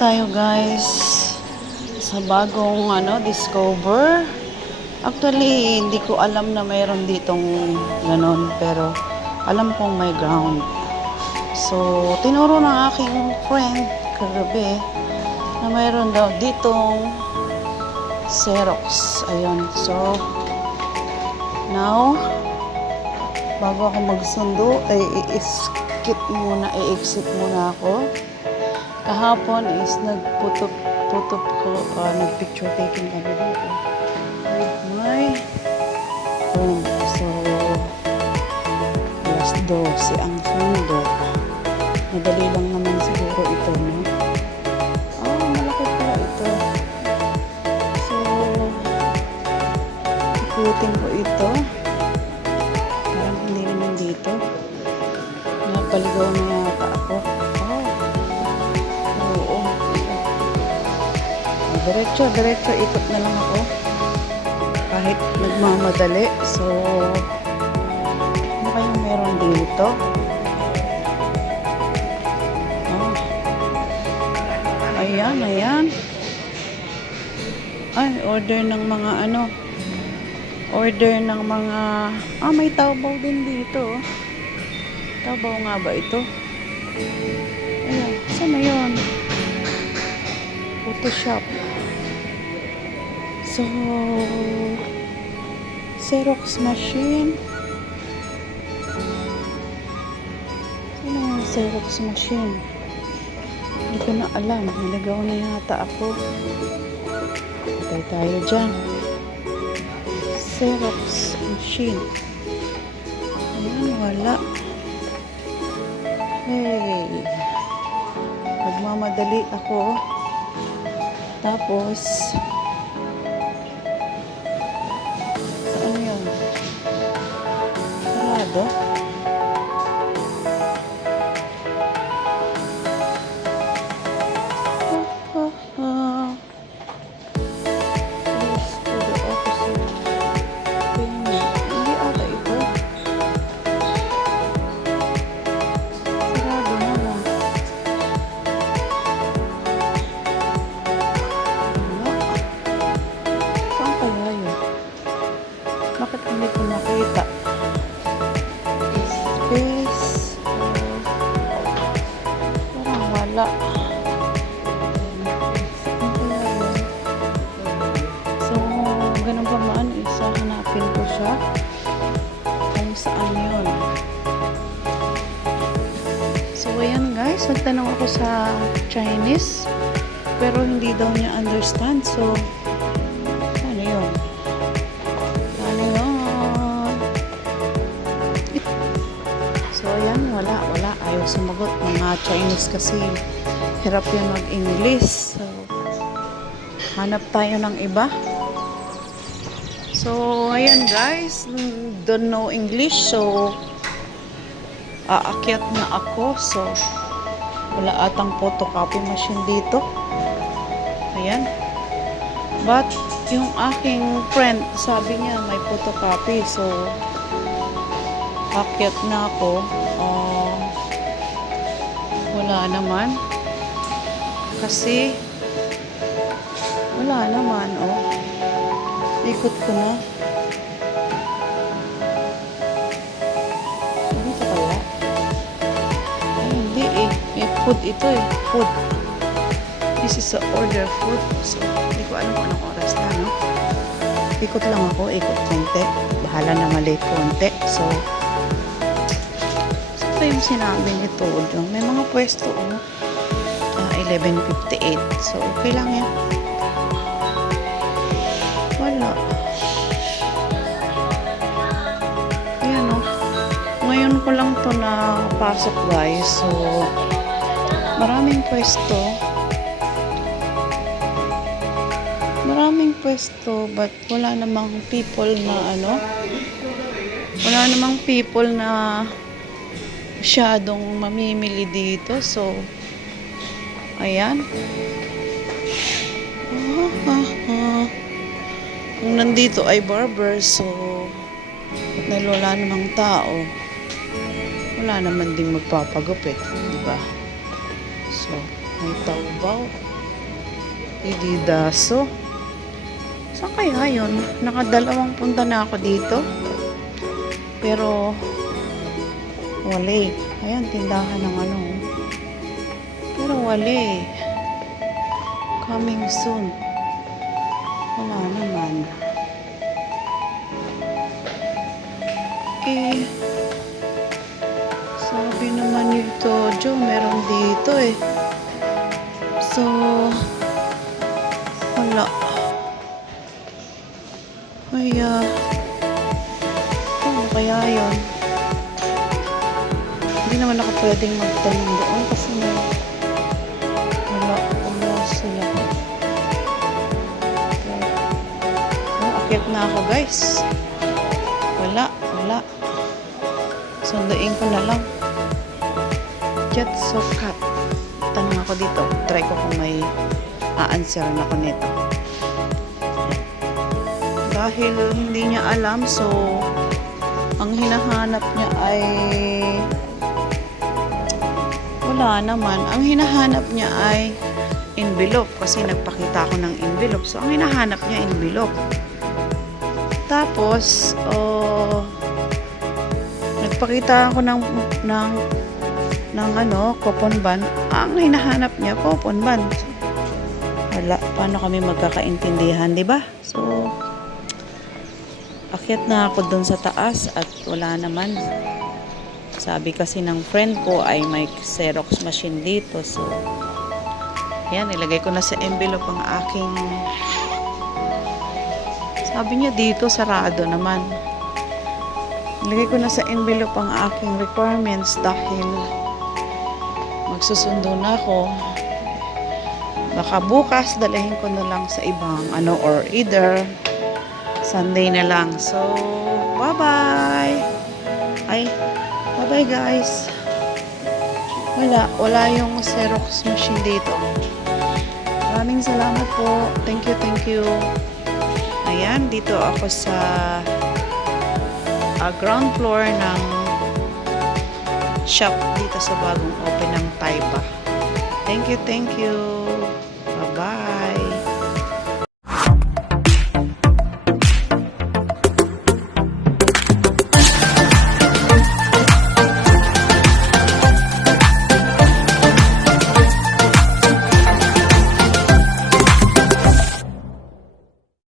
tayo guys sa bagong discover. Actually, hindi ko alam na mayroon ditong ganon, pero alam kong may ground. So, tinuro ng aking friend kagabi na mayroon daw ditong Xerox. Ayun. So, now, bago ako magsundo, ay i-exit muna ako. Kahapon is nagputop ko, nag-picture taking kami dito with my friend. So, alas 12 ang sundo. Madali lang naman siguro ito, no? Malaki pala ito. So, ikutin ko ito. Parang hindi naman dito. Napaligaw na yata ako. Diretso, ikot na lang ako. Kahit nagmamadali. So, ano kayong meron dito? Ayan. Ay, order ng mga may Taobao din dito. Taobao nga ba ito? Ayan, saan na yun? Photoshop. So, Xerox machine. Ano yung Xerox machine? Hindi ko na alam. Naligaw na yata ako. Patay tayo dyan. Xerox machine. Ayan, wala. Hey. Magmamadali ako. Tapos, saan yun? Sarado? Please to the officer. Payment. Hindi ata ito. Sarado na lang. Saan kaya yun? Bakit hindi ko nakita? Space. Parang wala. Saan kaya yun? So, ganun pa man, hanapin ko siya kung saan yun. So, ayan guys, nagtanong ako sa Chinese, pero hindi daw niya understand. So, ano yun? So, ayan, wala. Ayaw sumagot. Mga Chinese kasi hirap yun mag-English. So, hanap tayo ng iba. So, ayan guys, don't know English. So, aakyat na ako. So, wala atang photocopy machine dito. Ayan. But, yung aking friend, sabi niya may photocopy. So, aakyat na ako. Wala naman. Kasi, wala naman, ikot ko na. Dito kaya? Ay, hindi food ito food. This is a order food. So, hindi ko alam kung anong oras na, no? Ikot lang ako, ikot konti. Bahala na mali konti. So, saan pa yung sinabi nito? May mga pwesto, 11:58. So, okay lang yan. Wala. Ayan, ngayon ko lang to na pasok guys. So, maraming pwesto. But wala namang people na masyadong mamimili dito. So, ayan. Kung nandito ay barber, so dahil wala namang tao, wala naman ding magpapagupit, diba? So, may Taobao. Ididaso. Saan kaya yun? Nakadalawang punta na ako dito. Pero, wala eh. Ayan, tindahan ng ano. Pero wala eh. Coming soon. Wala naman. Eh, sabi naman ni Tojo, meron dito eh. So, wala. Kaya, ano kaya yun? Hindi naman ako pwedeng magtanong doon kasi wala sila. Akyat na ako guys. Wala. Sunduin ko na lang. Jet so cut. Tanong ako dito. Try ko kung may a-answer na ako nito. Dahil hindi niya alam, so ang hinahanap niya ay wala naman. Ang hinahanap niya ay envelope kasi nagpakita ako ng envelope. So ang hinahanap niya envelope. Tapos nagpakita ako ng ano, coupon band. Ang hinahanap niya coupon band. Wala, paano kami magkakaintindihan, 'di ba? So akyat na ako dun sa taas at wala naman. Sabi kasi ng friend ko ay may Xerox machine dito. So, yan, ilagay ko na sa envelope ang aking... Sabi niya dito, sarado naman. Ilagay ko na sa envelope ang aking requirements dahil magsusundo na ako. Baka bukas, dalahin ko na lang sa ibang ano, or either Sunday na lang. So, bye-bye! Ay, bye-bye guys! Wala yung Xerox machine dito. Maraming salamat po. Thank you. Ayan, dito ako sa ground floor ng shop dito sa bagong open ng Taipa. Thank you.